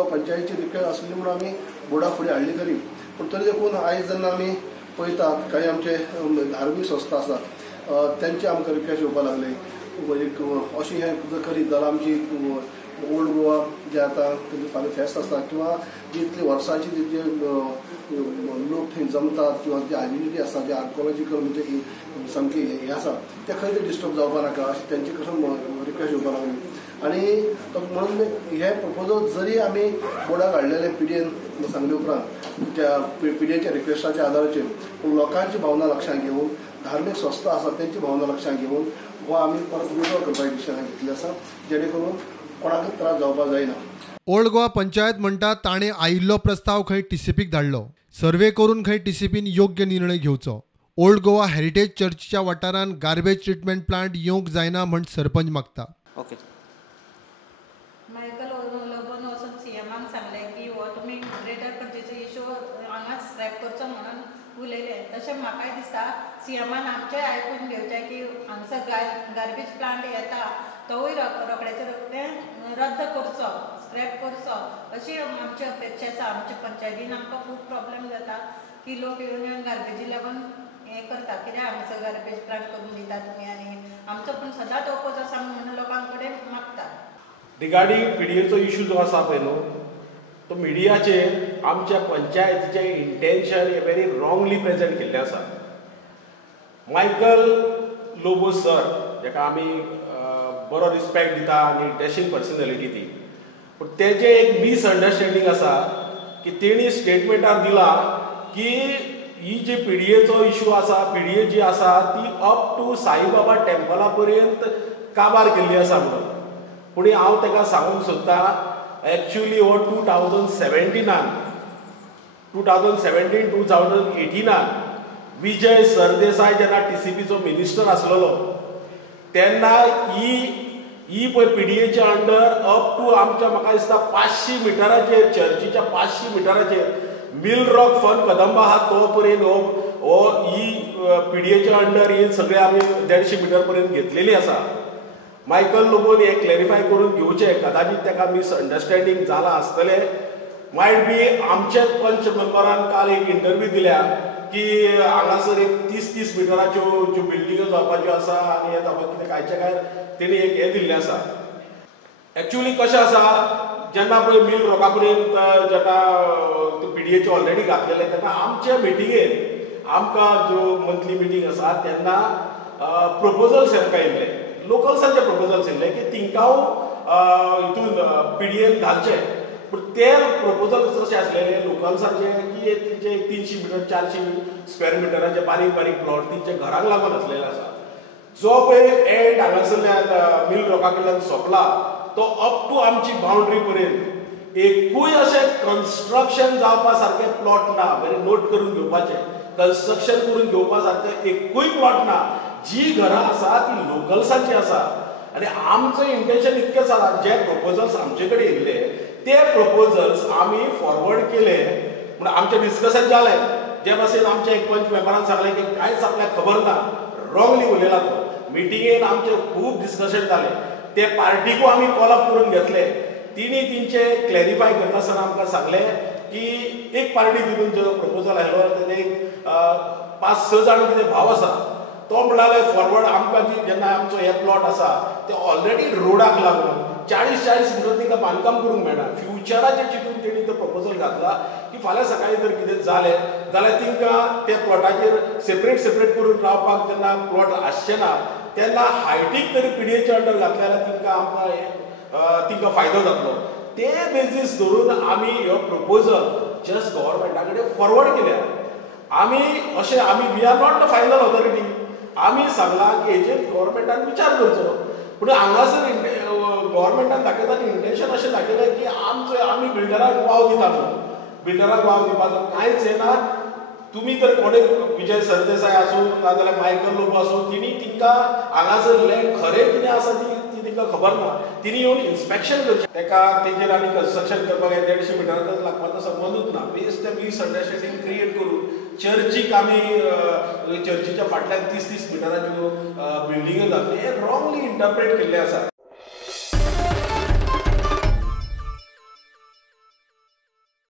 Goa पंचायतीची request आसली म्हणून आमी बोर्डा फुडें हाडली खरी, पूण तरी देखून आयज जेन्ना आमी पळयतात काही आमचे धार्मीक संस्था आसात त्यांचे आमकां रिक्वेस्ट येवपाक लागले एक अशी हें जर करीत जाल्यार आमची ओल्ड गोवा जे आतां फाल्यां फेस्त आसता किंवा जी इतली वर्सांची जे लोक थंय जमतात किंवा जी आयडेंटिटी आसा जे आर्कोलॉजिकल म्हणजे सामकी हें आसा ते खंय ते डिस्टर्ब जावपा नाका अशें तेंचे कडसून रिक्वेस्ट येवपाक लागली. आनी म्हणून हे प्रपोजल जरी आमी बोर्डाक हाडलेले पिडीएन सांगले उपरांत त्या पिडीएच्या रिक्वेस्टाच्या आदाराचेर पूण लोकांची भावना लक्षांत घेवन धार्मीक संस्था आसा तेंची भावना लक्षांत घेवन हो आमी परत विड्रॉ करपाची डिसिजन घेतली आसा जेणे करून कोणाकूच त्रास जावपाक जायना. ओल्ड गोवा पंचायत म्हणटा ताणें आयिल्लो प्रस्ताव खंय टीसीपीक धाडलो. सर्वे करून खंय टीसीपीन योग्य निर्णय घेवचो. ओल्ड गोवा हेरिटेज चर्चच्या वाठारांत गार्बेज ट्रिटमेंट प्लांट येवंक जायना म्हण सरपंच मागता. ओके. मायकल लोबोन वचून सीएमान सांगलें की हो तुमी ग्रेटर पणजेचो इशू हांगाच स्क्रॅप करचो म्हणून उलयले. तशें म्हाकाय दिसता सीएमान आमचें आयकून घेवचें की हांगसर गार्बेज प्लांट येता तोवूय रोखड्याचे रोखडे रद्द करचो, स्क्रॅप करचो अशी आमची अपेक्षा आसा. आमच्या पंचायतीन आमकां खूब प्रॉब्लेम जाता की लोक येवन येवन गार्बेजी लागून हें करता कित्याक हांगसर गार्बेज प्लांट करून दिता तुमी आनी आमचो पूण सदांच ओपोज आसा म्हणून लोकां कडेन मागता. रिगार्डिंग पिडीएचो इशू जो आसा पळय न्हू तो मिडियाचेर आमच्या पंचायतीचें इंटेन्शन हे व्हेरी रॉंगली प्रेजेंट केल्लें आसा. मायकल लोबो सर जाका आमी बरो रिस्पेक्ट दिता आनी डॅशिंग पर्सनॅलिटी ती, पूण तेजें एक मिसअंडरस्टँडींग आसा की तेणी स्टेटमेंटार दिला की ही जी पिडीएचो इशू आसा पिडीए जी आसा ती अप टू साईबाबा टेम्पला पर्यंत काबार केल्ली आसा म्हणून. पूण हांव ताका सांगूंक सोदतां एक्चुअली हो 2017-2018 विजय सरदेसाय जेन्ना टीसीपीचो मिनिस्टर आसलेलो तेन्ना ही पळय पिडीएच्या अंडर अप टू आमच्या म्हाका दिसता 500 मिटराचेर चर्चीच्या 500 मिटराचेर मिल रॉक फन कदंबा आहा तो पर्यंत हो ही पिडीएच्या अंडर ही सगळे आमी 150 मिटर पर्यंत घेतलेली आसा. मायकल लोबोन हे क्लॅरिफाय करून घेवचें. कदाचित ताका मिसअंडरस्टँडींग जालां आसतलें. मायट बी आमचेच पंच मेंबरान काल एक इंटरव्यू दिल्या की हांगासर एक 30 मिटराच्यो ज्यो बिल्डिंगो जावपाच्यो आसा आनी हे जावपाक कितें कांयचे काय तेणी एक हें दिल्लें आसा. एक्चुअली कशें आसा जेन्ना पळय मिल रॉका पर्यंत जेन्ना पिडीएचे ऑलरेडी घातलेले तेन्ना आमच्या मिटिंगेन आमकां ज्यो मंथली मिटींग आसा तेन्ना प्रपोजल्स आमकां येयल्ले, लोकल्सांचे प्रपोजल्स येयल्ले की तिंकां हितून पिडीएन घालचे. पूण ते प्रपोजल्स अशें आसलेले लोकल्सांचे की तेंचे 300 मिटर 400 स्क्वेअर मिटराचे बारीक बारीक प्लॉट तेंचे घरांक लागून आसलेले आसा. जो पळय एंड हांगासरल्यान मिल रॉका कडल्यान सोंपला तो अप टू आमची बाउंड्री पर्यंत एकूय अशें कन्स्ट्रक्शन जावपा सारकें प्लॉट ना. बरें नोट करून घेवपाचें, कन्स्ट्रक्शन करून घेवपा सारकें एकूय प्लॉट ना. जी घरां आसा ती लोकल्सांची आसा. आनी आमचो इंटेन्शन इतकें आसा जे प्रपोजल्स आमचे कडेन येयल्ले ते प्रपोजल्स आमी फॉरवर्ड केले. पूण आमचें डिस्कशन जालें जे भाशेन आमच्या एक पंच मेंबरान सांगलें की कांयच आपल्याक खबर ना, रॉंगली उलयला तो. मिटिंगेन आमचें खूब डिस्कशन जालें. ते पार्टीकूय आमी कॉल अप करून घेतले. तिणी तेंचे क्लॅरिफाय करता आसतना आमकां सांगलें की एक पार्टी तितून जो प्रपोजल आयलो तेणे 5-6 जाण कितें भाव आसा तो म्हणटाले फॉरवर्ड आमकां जी जेन्ना आमचो हे प्लॉट आसा ते ऑलरेडी रोडाक लागून 40-40 मिटर तिका बांदकाम करूंक मेळना. फ्युचराचेर चिंतून तेणी तो प्रपोजल घातला की फाल्यां सकाळीं जर कितें जालें जाल्यार तिंकां त्या प्लॉटाचेर सेपरेट करून रावपाक जेन्ना प्लॉट आसचे ना तेन्ना हायटीक तरी पिडीएच्या अंडर घातले जाल्यार तिंकां फायदो जातलो. ते बेजीस धरून आमी हो प्रपोजल जस्ट गव्हर्मेंटा कडेन फॉरवर्ड केल्या. आमी we are not the final authority. आमी सांगलां की हेचेर गव्हर्मेंटान विचार करचो. पूण हांगासर गव्हर्मेंटान दाखयता इंटेन्शन अशें दाखयलें की आमी बिल्डराक वाव दिता म्हणून. बिल्डराक वाव दिवपाचो कांयच हें ना. तुमी तर कोणें विजय सरदेसाय आसूं नाजाल्यार मायकल लोबो आसूं तिंकां हांगासर लँड खरें कितें आसा ती तिंकां खबर ना. तिणी येवन इन्स्पेक्शन करचें. ताका तेजेर आनी कन्स्ट्रक्शन करपाक 150 मिटराचो लागपाचो संबंदूच ना. बेस्ट ते मिसअंडरस्टँडींग क्रिएट करून चर्चीक आमी चर्चीच्या फाटल्यान 30 मिटराच्यो बिल्डिंग्यो घातल्यो हे रॉंगली इंटरप्रेट केल्ले आसा.